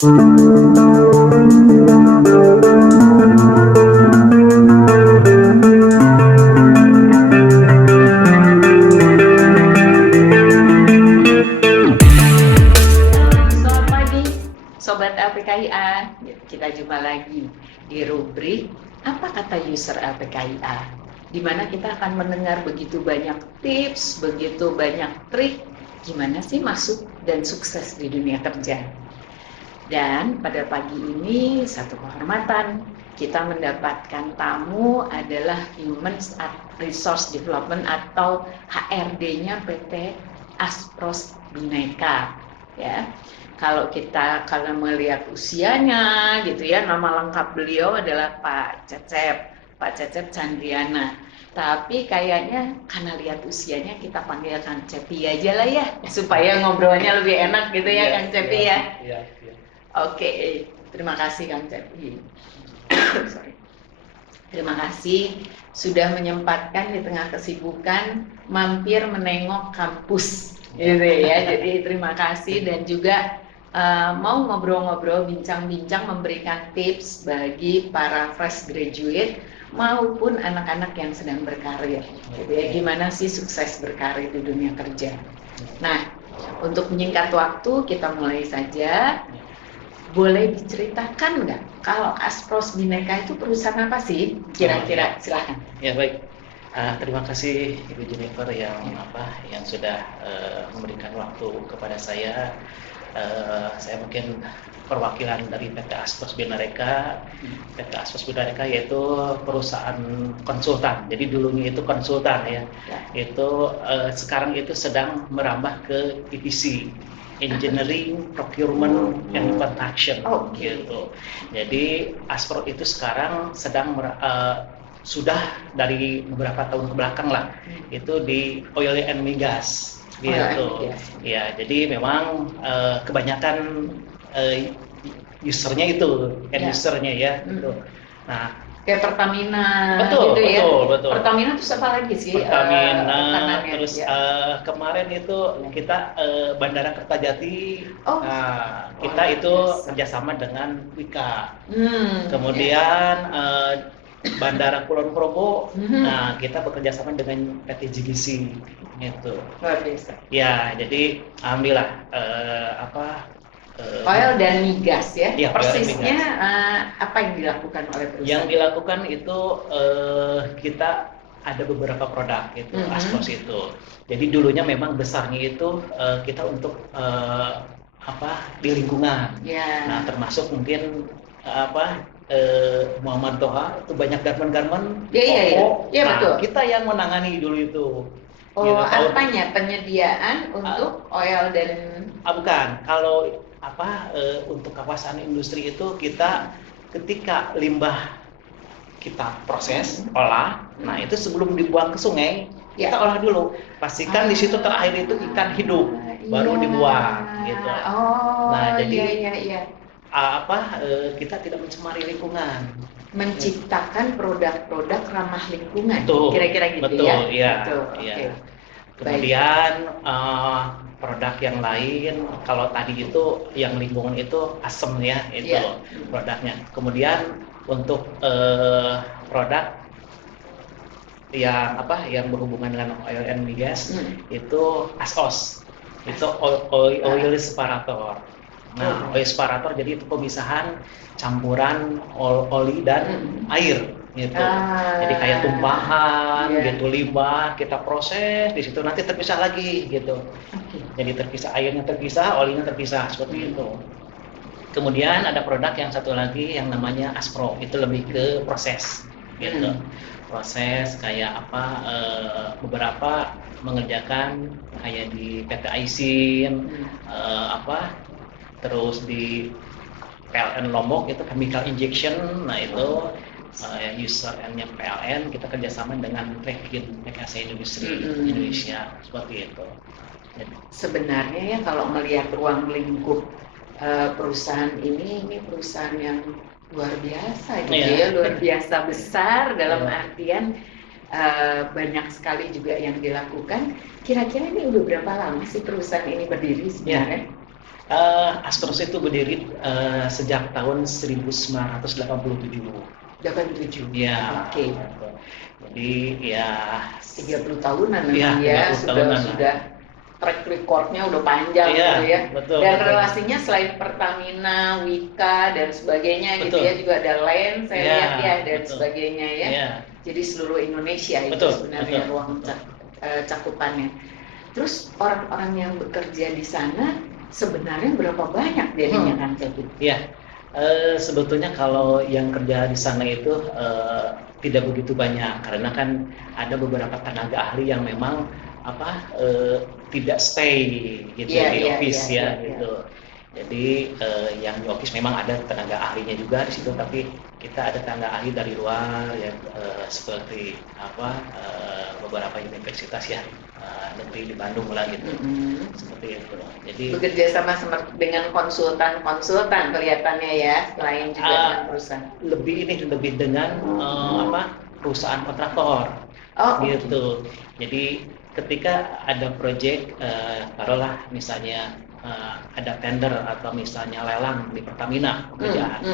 Selamat pagi, Sobat LPKIA. Kita jumpa lagi di rubrik Apa Kata User LPKIA, di mana kita akan mendengar begitu banyak tips, begitu banyak trik, gimana sih masuk dan sukses di dunia kerja. Dan pada pagi ini, satu kehormatan, kita mendapatkan tamu adalah Human Resource Development atau HRD-nya PT Aspros Bhinneka. Ya, kalau melihat usianya gitu ya, nama lengkap beliau adalah Pak Cecep Chandriana. Tapi kayaknya karena lihat usianya kita panggil Kang Cepi aja lah ya, supaya ngobrolnya lebih enak gitu ya, Kang Cepi ya. Oke, terima kasih Kang Cepi. Sorry. Terima kasih sudah menyempatkan di tengah kesibukan mampir menengok kampus, gitu ya. Jadi terima kasih dan juga mau ngobrol-ngobrol, bincang-bincang, memberikan tips bagi para fresh graduate maupun anak-anak yang sedang berkarir, gitu ya. Gimana sih sukses berkarir di dunia kerja? Nah, untuk menyingkat waktu kita mulai saja. Boleh diceritakan nggak kalau Aspros Bhinneka itu perusahaan apa sih kira-kira? Silahkan. Ya, baik. Terima kasih Ibu Jennifer yang sudah memberikan waktu kepada saya. Saya mungkin perwakilan dari PT Aspros Bhinneka. PT Aspros Bhinneka yaitu perusahaan konsultan. Jadi dulunya itu konsultan ya. Itu sekarang itu sedang merambah ke EPC. Engineering, Procurement, and Production, gitu. Jadi Aspro itu sekarang sedang sudah dari beberapa tahun kebelakang lah, itu di oil and migas, gitu. Ya, jadi memang kebanyakan usernya itu, end usernya ya, gitu. Nah, kayak Pertamina, betul. Pertamina itu apa lagi sih? Pertamina, terus kemarin itu kita Bandara Kertajati, kita itu kerjasama dengan Wika. Kemudian Bandara Kulon Progo, nah kita bekerja sama dengan PT GGC, gitu. Luar biasa. Ya, jadi alhamdulillah oil dan migas ya. Ya, persisnya apa yang dilakukan oleh perusahaan? Yang dilakukan itu kita ada beberapa produk itu Aspros itu. Jadi dulunya memang besarnya itu kita untuk di lingkungan. Nah, termasuk mungkin Muhammad Toha itu banyak garmen-garmen. Iya, betul. Kita yang menangani dulu itu. Apanya penyediaan untuk oil dan bukan. Kalau untuk kawasan industri itu kita ketika limbah kita proses, olah, nah itu sebelum dibuang ke sungai, kita olah dulu. Pastikan di situ terakhir itu ikan hidup, baru dibuang, gitu. Nah, jadi kita tidak mencemari lingkungan. Menciptakan produk-produk ramah lingkungan, kira-kira gitu betul, ya? Betul, iya. Kemudian produk yang lain, kalau tadi itu yang lingkungan itu asem ya, itu produknya. Kemudian untuk produk yang berhubungan dengan oil and migas itu ASOS, itu oil separator. Nah, oil separator jadi itu pemisahan campuran oli dan air gitu. Jadi kayak tumpahan gitu, limbah kita proses di situ nanti terpisah lagi gitu. Jadi terpisah, airnya terpisah, olinya terpisah, seperti itu. Kemudian ada produk yang satu lagi yang namanya Aspro, itu lebih ke proses gitu. Proses kayak beberapa mengerjakan kayak di PT Aisin, terus di PLN Lombok itu chemical injection. Nah itu user N-nya PLN, kita kerjasama dengan Rekayasa Industri Indonesia, seperti itu. Sebenarnya ya kalau melihat ruang lingkup perusahaan ini perusahaan yang luar biasa gitu ya, luar biasa besar dalam artian banyak sekali juga yang dilakukan. Kira-kira ini udah berapa lama sih perusahaan ini berdiri sebenarnya? Astros itu berdiri sejak tahun 1987. 87. Ya, Oke. jadi ya 30 tahunan ya, nanti ya, 30 tahunan lah. sudah track recordnya udah panjang Iya, gitu ya. betul, Dan betul. relasinya selain Pertamina, Wika dan sebagainya gitu Betul. ya, juga ada LAN saya Iya, lihat ya dan betul. sebagainya ya. Iya. Jadi seluruh Indonesia itu Betul, sebenarnya betul, ruang betul. cakupannya. Terus orang-orang yang bekerja di sana sebenarnya berapa banyak jadinya Kang Cepi? Iya, sebetulnya kalau yang kerja di sana itu tidak begitu banyak karena kan ada beberapa tenaga ahli yang memang tidak stay gitu Iya, di iya, office iya, ya iya, gitu. Jadi yang di office memang ada tenaga ahlinya juga di situ, tapi kita ada tenaga ahli dari luar ya seperti beberapa universitas ya negeri di Bandung lah gitu. Seperti itu. Jadi Bekerja sama dengan konsultan kelihatannya ya, selain juga dengan perusahaan. lebih dengan perusahaan kontraktor. Oh, Gitu. Jadi ketika ada proyek taruhlah misalnya ada tender atau misalnya lelang di Pertamina pekerjaan.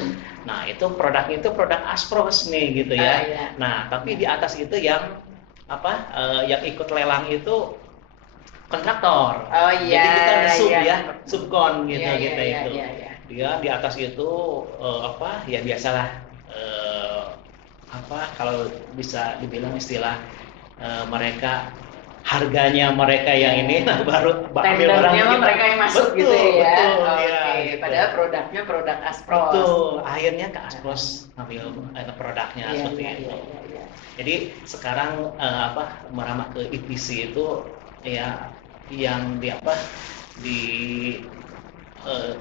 Nah, itu produknya itu produk Aspros nih gitu ya. Iya. Nah, tapi di atas itu yang yang ikut lelang itu kontraktor. Oh iya. Jadi kita sub iya. ya, subkon gitu Iya, gitu iya, itu. iya, iya. Dia di atas itu ya biasalah kalau bisa dibilang istilah mereka harganya mereka yang ini baru ambil barang Tendernya mah kita. mereka yang masuk Betul, gitu ya. betul, Oke, ya, gitu. padahal produknya produk Aspros. Betul, akhirnya ke Aspros ngambil produknya Iya, seperti iya, itu. iya, iya. Jadi sekarang merambah ke EPC itu ya yang di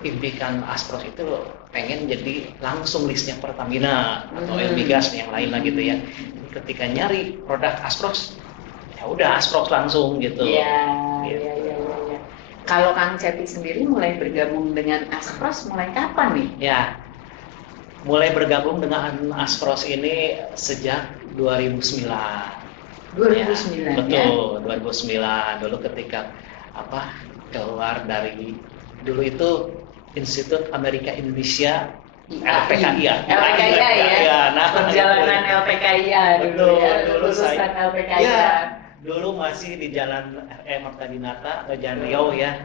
impikan Aspros itu pengen jadi langsung listnya Pertamina atau oil migas yang lain lah gitu ya. Jadi ketika nyari produk Aspros, ya udah Aspros langsung gitu. Iya, Gitu. iya, iya, iya. Kalau Kang Cepi sendiri mulai bergabung dengan Aspros mulai kapan nih? Ya, mulai bergabung dengan Aspros ini sejak 2009. 2009 ya? Betul, 2009 dulu ketika keluar dari dulu itu Institut Amerika Indonesia LPKIA. LPKIA ya? Nah, perjalanan itu. LPKIA dulu ya, Dulu lulusan saya, LPKIA. ya, dulu masih di Jalan Marta Dinata atau Jalan Riau ya.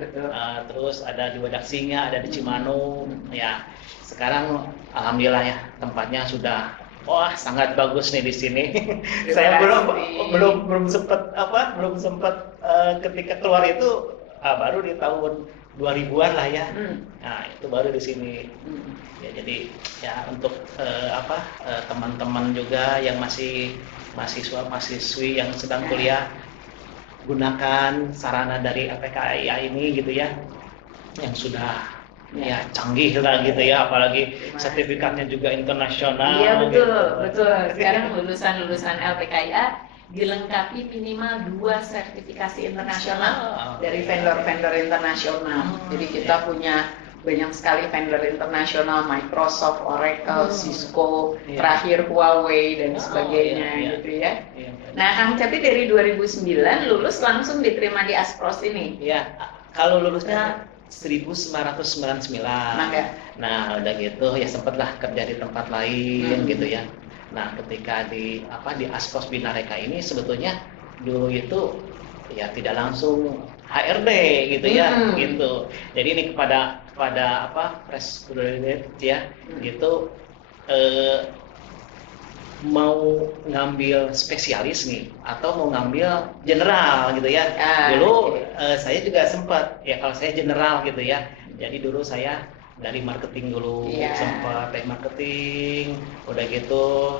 Terus ada di Wadak Singa, ada di Cimanung. Ya, sekarang alhamdulillah ya tempatnya sudah sangat bagus nih di sini. Saya belum sempat ketika keluar itu baru di tahun 2000-an lah ya. Nah, itu baru di sini. Ya, jadi ya untuk teman-teman juga yang masih mahasiswa-mahasiswi yang sedang kuliah, gunakan sarana dari LPKIA ini gitu ya, yang sudah ya canggih lah gitu ya, apalagi sertifikatnya juga internasional. Iya betul, gitu. betul. Sekarang lulusan LPKIA dilengkapi minimal 2 sertifikasi internasional dari vendor-vendor internasional. Jadi kita punya banyak sekali vendor internasional, Microsoft, Oracle, Cisco, terakhir Huawei dan sebagainya gitu ya. Nah, Kang Cepi dari 2009 lulus langsung diterima di Aspros ini. Iya, kalau lulusnya 1999. Nah, udah gitu ya sempatlah kerja di tempat lain gitu ya. Nah, ketika di Aspros Binareka ini sebetulnya dulu itu ya tidak langsung HRD gitu ya gitu. Jadi ini kepada fresh graduate ya gitu mau ngambil spesialis nih atau mau ngambil general gitu ya. Dulu saya juga sempat ya, kalau saya general gitu ya. Jadi dulu saya dari marketing dulu, sempat dari marketing, udah gitu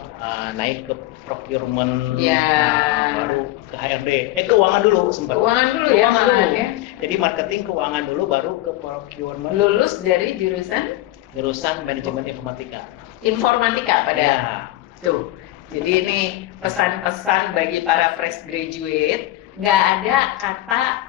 naik ke procurement, baru ke HRD, keuangan dulu sempat. Keuangan dulu ya. Jadi marketing, keuangan dulu, baru ke procurement. Lulus dari jurusan manajemen informatika. Informatika pada. Tuh, jadi ini pesan-pesan bagi para fresh graduate, nggak ada kata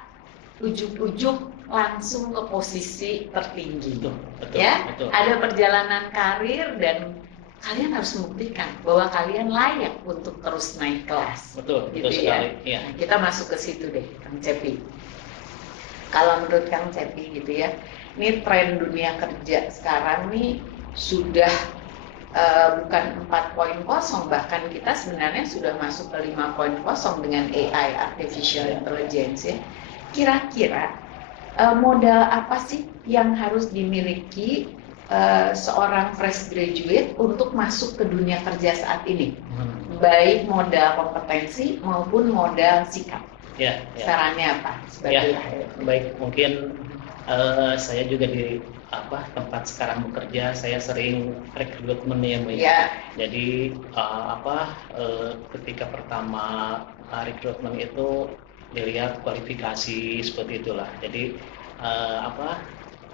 ujuk-ujuk langsung ke posisi tertinggi. Betul. Ada perjalanan karir dan kalian harus membuktikan bahwa kalian layak untuk terus naik kelas. Betul sekali. Ya. Nah, kita masuk ke situ deh, Kang Cepi. Kalau menurut Kang Cepi gitu ya, Ini tren dunia kerja sekarang nih sudah bukan 4.0, bahkan kita sebenarnya sudah masuk ke 5.0 dengan AI, Artificial Intelligence ya. Kira-kira modal apa sih yang harus dimiliki seorang fresh graduate untuk masuk ke dunia kerja saat ini? Baik modal kompetensi maupun modal sikap. Sarannya apa? Sebagai baik, mungkin saya juga di tempat sekarang bekerja, saya sering rekrutmen ya, Mbak. Jadi ketika pertama rekrutmen itu dilihat kualifikasi seperti itulah. Jadi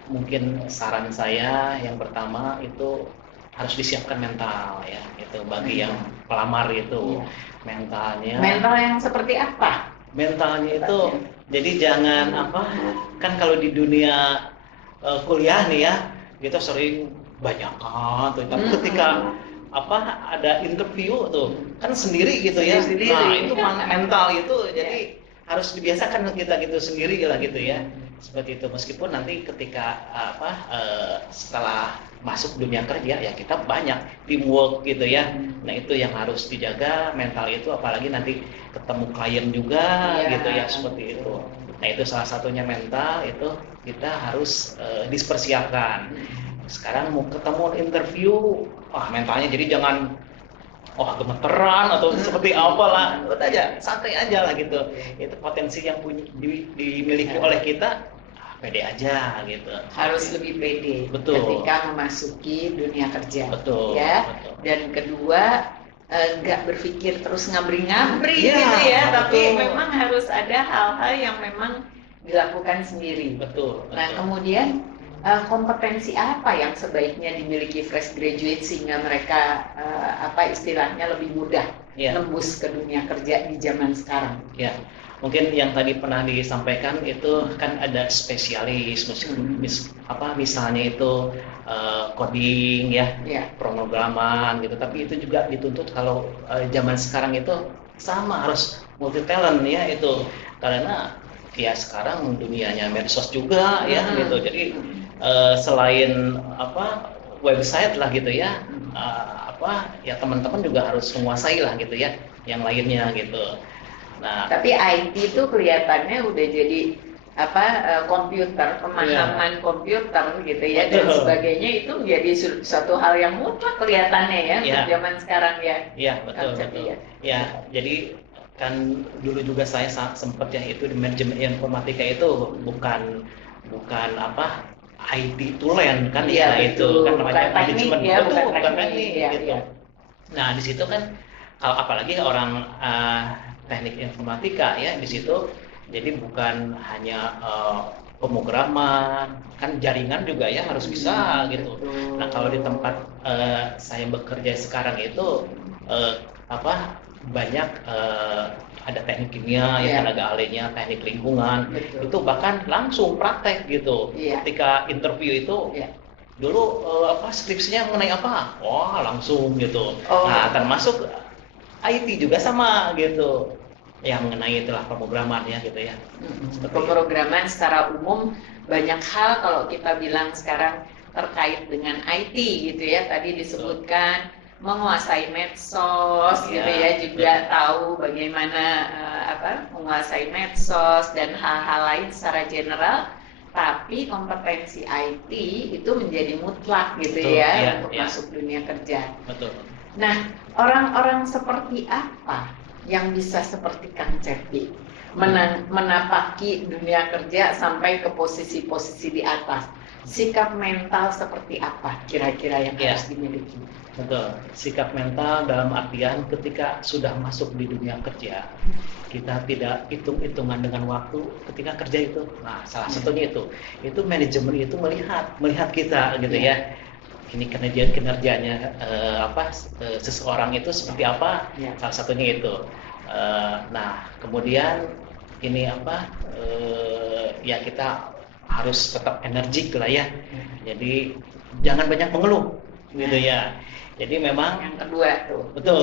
mungkin saran saya yang pertama itu harus disiapkan mental ya, itu bagi yang pelamar itu. Mental yang seperti apa? Mentalnya itu jadi jangan kan kalau di dunia kuliah nih ya, kita sering banyakan tuh, tapi ketika ada interview tuh kan sendiri gitu ya. Nah, itu mental itu jadi harus dibiasakan kita gitu sendiri lah gitu ya. Seperti itu, meskipun nanti ketika setelah masuk dunia kerja ya kita banyak teamwork gitu ya. Nah, itu yang harus dijaga mental itu, apalagi nanti ketemu klien juga gitu ya, seperti itu. Nah, itu salah satunya mental itu kita harus dipersiapkan. Sekarang mau ketemu interview, mentalnya jadi jangan gemeteran atau seperti apalah, udah aja santai aja lah gitu. Itu potensi yang dimiliki oleh kita, pede aja gitu. Harus lebih pede ketika memasuki dunia kerja. Betul. Dan kedua, nggak berpikir terus ngabri-ngabri gitu ya, tapi memang harus ada hal-hal yang memang dilakukan sendiri. Betul. Nah, kemudian kompetensi apa yang sebaiknya dimiliki fresh graduate sehingga mereka istilahnya lebih mudah nembus ke dunia kerja di zaman sekarang? Ya, mungkin yang tadi pernah disampaikan itu kan ada spesialis, misalnya itu coding ya, pemrograman gitu. Tapi itu juga dituntut kalau zaman sekarang itu sama, harus multi talent ya itu, karena ya sekarang dunianya medsos juga ya gitu. Jadi selain website lah gitu ya, ya teman-teman juga harus menguasai lah gitu ya yang lainnya gitu. Nah, tapi IT itu kelihatannya udah jadi komputer, pemahaman komputer gitu ya, dan sebagainya, itu menjadi suatu hal yang mutlak kelihatannya ya untuk zaman sekarang ya. Iya, betul. Ya, jadi kan dulu juga saya sempat ya itu di manajemen informatika itu bukan IT tulen kan ya, itu kan namanya manajemen, bukan teknik gitu. Nah, di situ kan kalau apalagi orang teknik informatika ya, di situ jadi bukan hanya pemrograman, kan jaringan juga ya harus bisa gitu. Nah, kalau di tempat saya bekerja sekarang itu banyak ada teknik kimia, tenaga ahlinya, teknik lingkungan, itu bahkan langsung praktek gitu. Ketika interview itu dulu skripsinya mengenai apa? Wah, langsung gitu. Nah, termasuk IT juga sama gitu, yang mengenai itulah pemrograman ya gitu ya. Pemrograman secara umum banyak hal kalau kita bilang sekarang terkait dengan IT gitu ya, tadi disebutkan menguasai medsos gitu ya, juga tahu bagaimana menguasai medsos dan hal-hal lain secara general. Tapi kompetensi IT itu menjadi mutlak gitu ya untuk masuk dunia kerja. Betul. Nah, orang-orang seperti apa yang bisa seperti Kang Cepi menapaki dunia kerja sampai ke posisi-posisi di atas? Sikap mental seperti apa kira-kira yang harus dimiliki? Betul, sikap mental dalam artian ketika sudah masuk di dunia kerja, kita tidak hitung-hitungan dengan waktu ketika kerja itu. Nah, salah satunya itu manajemen itu melihat kita gitu ya. Ini kinerjanya seseorang itu seperti apa? Salah satunya itu. Nah, kemudian ini ya kita harus tetap energik lah ya. Jadi jangan banyak mengeluh gitu ya. Jadi memang yang kedua tuh, betul,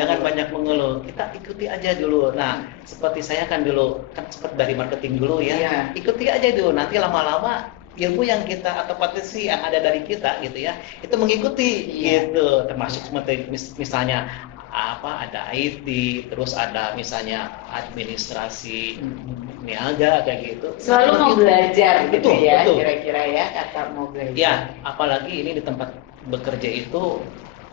jangan banyak mengeluh. Kita ikuti aja dulu. Nah, seperti saya kan dulu kan sempat dari marketing dulu ya. Ikuti aja dulu, nanti lama-lama ilmu yang kita atau potensi yang ada dari kita gitu ya, itu mengikuti Iya. gitu, termasuk seperti misalnya apa, ada IT, terus ada misalnya administrasi niaga kayak gitu. Selalu mau belajar gitu Betul, ya, betul. kira-kira ya kata mau belajar. Ya, apalagi ini di tempat bekerja itu,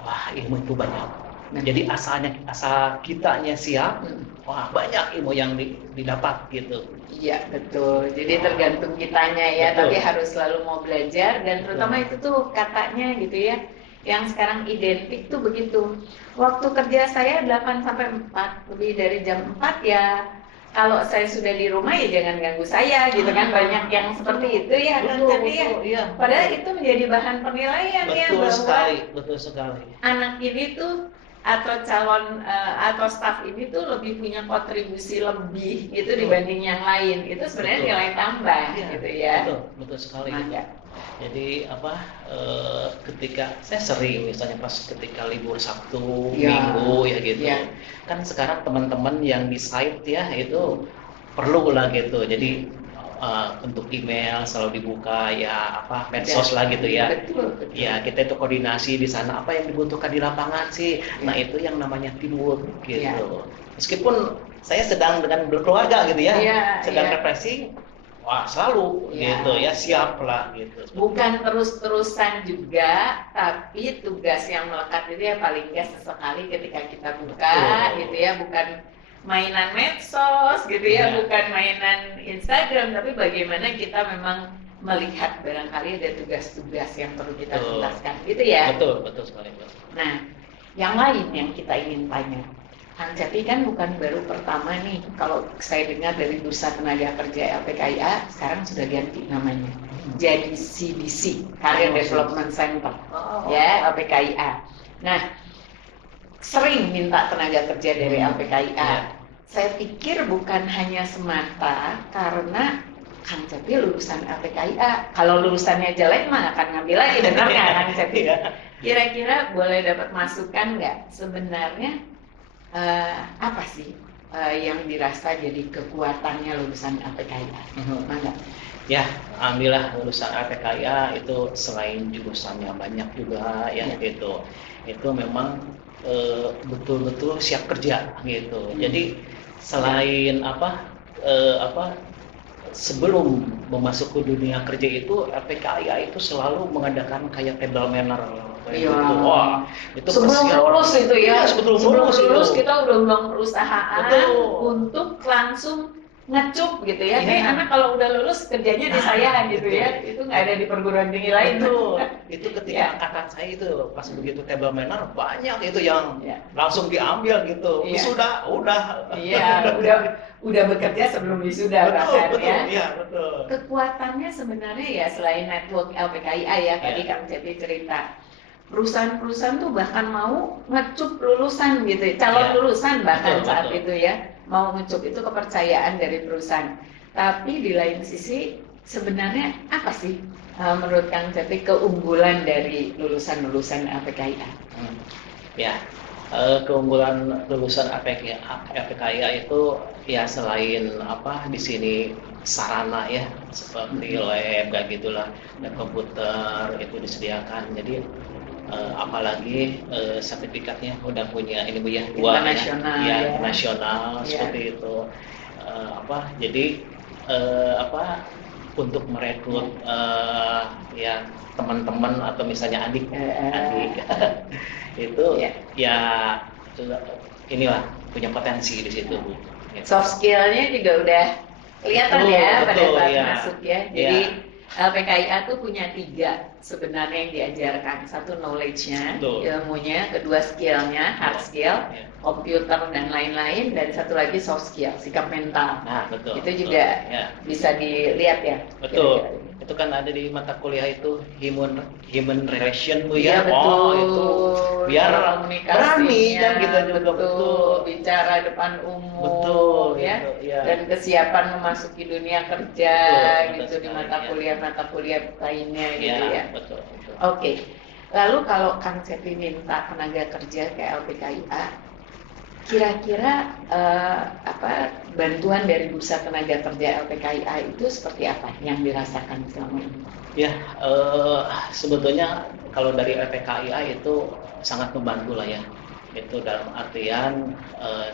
wah ilmu itu banyak. Nah. Jadi asal kitanya siap, wah banyak ilmu yang didapat gitu. Iya betul. Jadi tergantung kitanya ya, Betul. tapi harus selalu mau belajar dan terutama itu tuh katanya gitu ya. Yang sekarang identik tuh begitu. Waktu kerja saya 8 sampai 4, lebih dari jam 4 ya. Kalau saya sudah di rumah ya jangan ganggu saya gitu kan. Banyak yang seperti itu ya kan, tapi ya. Iya. Padahal itu menjadi bahan penilaian ya bahwa Betul sekali. anak ini tuh atau calon atau staf ini tuh lebih punya kontribusi lebih gitu dibanding yang lain. Itu sebenarnya Betul. nilai tambah Iya, gitu ya. betul sekali. Maka. Jadi apa, ketika saya sering misalnya pas ketika libur Sabtu, Ya. Minggu ya gitu. Ya. Kan sekarang teman-teman yang di site ya itu perlu lah gitu. Jadi untuk email selalu dibuka ya, apa medsos lah gitu ya. Betul. Ya kita itu koordinasi di sana apa yang dibutuhkan di lapangan sih. Nah itu yang namanya teamwork gitu. Ya. Meskipun saya sedang dengan berkeluarga gitu ya, sedang ya. refreshing, wah selalu gitu ya, siap lah gitu. Bukan terus-terusan juga, tapi tugas yang melekat itu ya paling nggak sesekali ketika kita buka gitu ya, bukan mainan medsos gitu ya, bukan mainan Instagram, tapi bagaimana kita memang melihat barangkali ada tugas-tugas yang perlu kita tuntaskan gitu ya. Betul sekali. Nah, yang lain yang kita ingin tanya, Kang Cepi kan bukan baru pertama nih, kalau saya dengar dari Bursa Tenaga Kerja LPKIA sekarang sudah ganti namanya jadi CDC, Career Development Center ya LPKIA. Nah, sering minta tenaga kerja dari LPKIA. Saya pikir bukan hanya semata karena Kang Cepi lulusan LPKIA. Kalau lulusannya jelek mah akan ngambil lagi, benar nggak Kang Cepi? Kira-kira boleh dapat masukan nggak sebenarnya apa sih yang dirasa jadi kekuatannya lulusan LPKIA? Mana? Ya, alhamdulillah lulusan LPKIA itu selain jurusannya banyak juga yang itu memang betul-betul siap kerja gitu. Jadi selain sebelum memasuki dunia kerja itu LPKIA itu selalu mengadakan kayak table manner Iya. Wah, itu sebelum lulus itu ya. Sebelum lulus kita udah undang perusahaan untuk langsung ngecup gitu ya. Nih anak kalau udah lulus kerjanya di saya gitu ya. Itu nggak ada di perguruan tinggi lain. Itu ketika angkatan saya itu pas begitu table manner banyak itu yang langsung diambil gitu. Wisuda udah. Iya, udah bekerja sebelum wisuda bahkan ya. Iya, betul. Kekuatannya sebenarnya ya selain network LPKIA ya tadi Kang Cepi cerita. Perusahaan-perusahaan tuh bahkan mau ngecup lulusan gitu, calon lulusan bahkan saat itu ya, mau ngecup itu kepercayaan dari perusahaan. Tapi di lain sisi sebenarnya apa sih menurut Kang Cepi keunggulan dari lulusan-lulusan LPKIA? Ya, keunggulan lulusan LPKIA itu ya selain apa di sini sarana ya seperti lab kayak gitulah, dan komputer itu disediakan. Jadi apalagi sertifikatnya udah punya ini Bu ya, internasional seperti itu. Jadi untuk merekrut ya teman-teman atau misalnya adik itu ya inilah punya potensi di situ Bu. Soft skill-nya juga udah kelihatan ya pada saat masuk ya. Jadi LPKIA tuh punya 3 sebenarnya yang diajarkan. Satu knowledge-nya, ilmunya, kedua skill-nya, hard skill, komputer dan lain-lain, dan satu lagi soft skill, sikap mental. Nah, betul. Itu juga bisa dilihat ya. Betul. Itu kan ada di mata kuliah itu human relation Bu ya. Betul. Itu biar berani kan kita juga betul bicara depan umum ya. Dan kesiapan memasuki dunia kerja gitu di mata kuliah lainnya gitu ya. Betul. Oke. Lalu kalau Kang Cepi minta tenaga kerja ke LPKIA, Kira-kira apa bantuan dari Bursa Tenaga Kerja LPKIA itu seperti apa yang dirasakan selama ini? Ya, sebetulnya kalau dari LPKIA itu sangat membantu lah ya. Itu dalam artian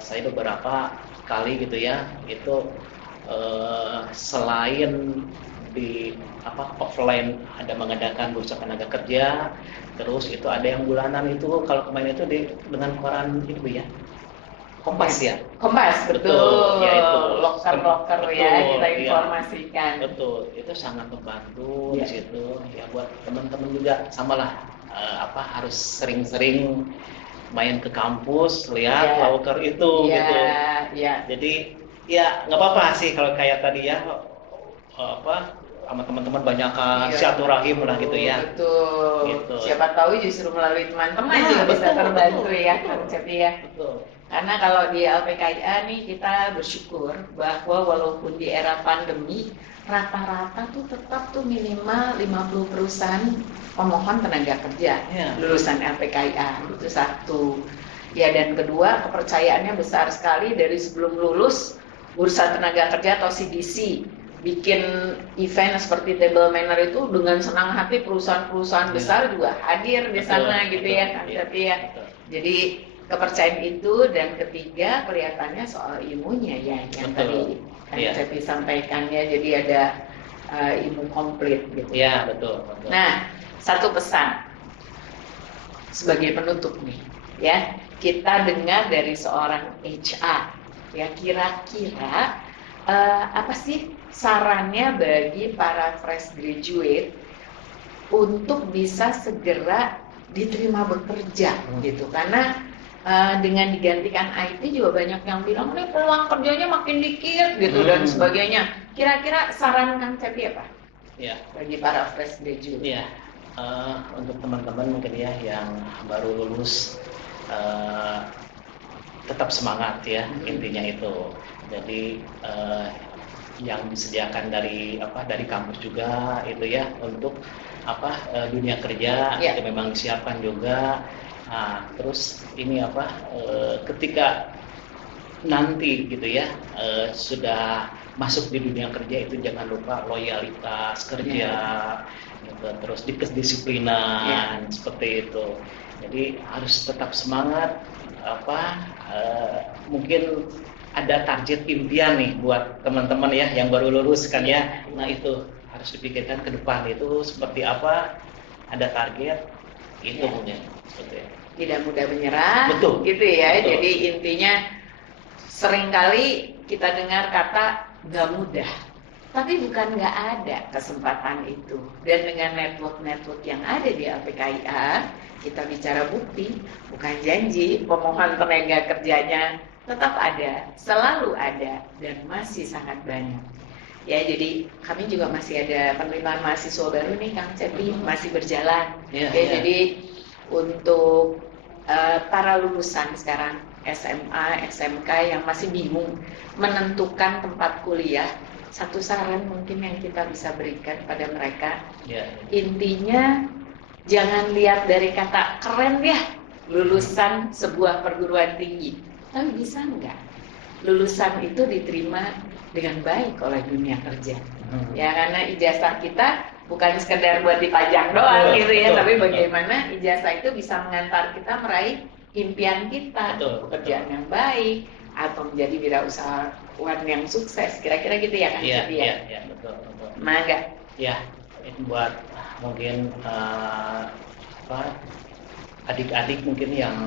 saya beberapa kali gitu ya, itu selain di offline ada mengadakan bursa tenaga kerja, terus itu ada yang bulanan itu kalau kemarin itu dengan koran itu Bu ya, Kompas ya. Kompas, betul. Ya itu. Loker-loker ya Betul, kita iya. informasikan. Betul, itu sangat membantu Ya. di situ. Ya buat teman-teman juga samalah harus sering-sering main ke kampus, lihat Ya. loker itu Iya, gitu. iya. Jadi ya nggak apa-apa sih kalau kayak tadi ya sama teman-teman banyak Iya, silaturahim lah gitu ya. Betul. Gitu. Siapa tahu justru melalui teman-teman Nah, juga bisa betul, terbantu betul, ya, betul. Kang Cepi ya. Betul. Karena kalau di LPKIA nih kita bersyukur bahwa walaupun di era pandemi rata-rata tuh tetap tuh minimal 50 perusahaan pemohon tenaga kerja Ya. lulusan LPKIA. Itu satu. Ya, dan kedua kepercayaannya besar sekali dari sebelum lulus Bursa Tenaga Kerja atau CDC bikin event seperti table manner itu dengan senang hati perusahaan-perusahaan besar juga hadir di sana gitu ya, Kang Cepi ya. Jadi kepercayaan itu, dan ketiga kelihatannya soal ilmunya ya yang tadi Kang Cepi sampaikan ya, jadi ada ilmu komplit gitu. Iya, betul. Nah, satu pesan sebagai penutup nih ya, kita dengar dari seorang HR ya, kira-kira apa sih sarannya bagi para fresh graduate untuk bisa segera diterima bekerja gitu, karena dengan digantikan IT juga banyak yang bilang nih peluang kerjanya makin dikit gitu dan sebagainya. Kira-kira saran Kang Cepi apa? Ya. Bagi para fresh graduate. Ya. Untuk teman-teman mungkin ya yang baru lulus tetap semangat ya, intinya itu. Jadi yang disediakan dari kampus juga itu ya untuk dunia kerja itu memang disiapkan juga. Nah, terus ini ketika nanti gitu ya sudah masuk di dunia kerja itu jangan lupa loyalitas kerja, gitu. Terus kedisiplinan seperti itu. Jadi harus tetap semangat. Mungkin ada target impian nih buat teman-teman ya yang baru lulus kan ya. Nah itu harus dipikirkan ke depan itu seperti apa. Ada target itu mungkin seperti itu. Tidak mudah menyerah, betul, gitu ya. Betul. Jadi intinya seringkali kita dengar kata nggak mudah, tapi bukan nggak ada kesempatan itu. Dan dengan network-network yang ada di LPKIA, kita bicara bukti, bukan janji. Pemohon tenaga kerjanya tetap ada, selalu ada, dan masih sangat banyak. Ya, jadi kami juga masih ada penerimaan mahasiswa baru nih, Kang Cepi, masih berjalan. Jadi untuk para lulusan sekarang SMA, SMK yang masih bingung menentukan tempat kuliah, satu saran mungkin yang kita bisa berikan pada mereka, intinya jangan lihat dari kata keren ya lulusan sebuah perguruan tinggi, tapi bisa nggak lulusan itu diterima dengan baik oleh dunia kerja. Ya, karena ijazah kita bukan sekedar buat dipajang doang gitu ya, tapi bagaimana ijazah itu bisa mengantar kita meraih impian kita, pekerjaan yang baik atau menjadi wirausahawan yang sukses. Kira-kira gitu ya, Kang Cepi ya? Iya, betul. Mangga. Ya, itu buat mungkin adik-adik mungkin yang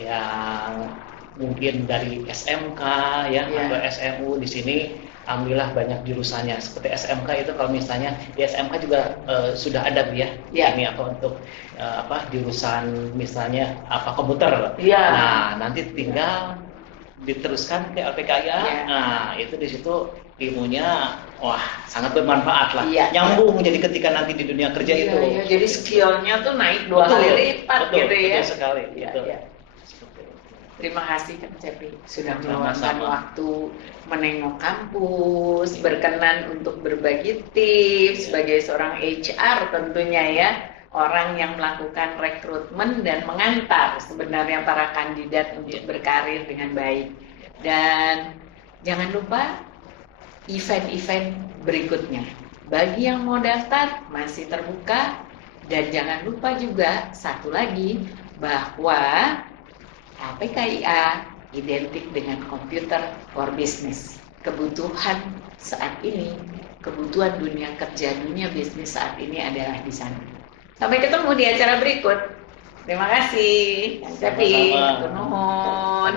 yang mungkin dari SMK ya atau SMU di sini. Alhamdulillah banyak jurusannya. Seperti SMK itu kalau misalnya di SMK juga sudah ada ya. Ini untuk jurusan misalnya komputer. Nah, nanti tinggal diteruskan ke LPKIA. Nah, itu di situ ilmunya sangat bermanfaat lah. Nyambung jadi ketika nanti di dunia kerja itu. Jadi skillnya tuh naik 2 kali lipat gitu ya. Betul sekali. Terima kasih Kang Cepi sudah meluangkan waktu menengok kampus, berkenan untuk berbagi tips sebagai seorang HR tentunya ya, orang yang melakukan rekrutmen dan mengantar sebenarnya para kandidat untuk berkarir dengan baik. Dan jangan lupa event-event berikutnya. Bagi yang mau daftar masih terbuka, dan jangan lupa juga satu lagi bahwa APKIA identik dengan Computer for Business. Kebutuhan saat ini, kebutuhan dunia kerja, dunia bisnis saat ini adalah di sana. Sampai ketemu di acara berikut. Terima kasih. Sama-sama. Nuhun.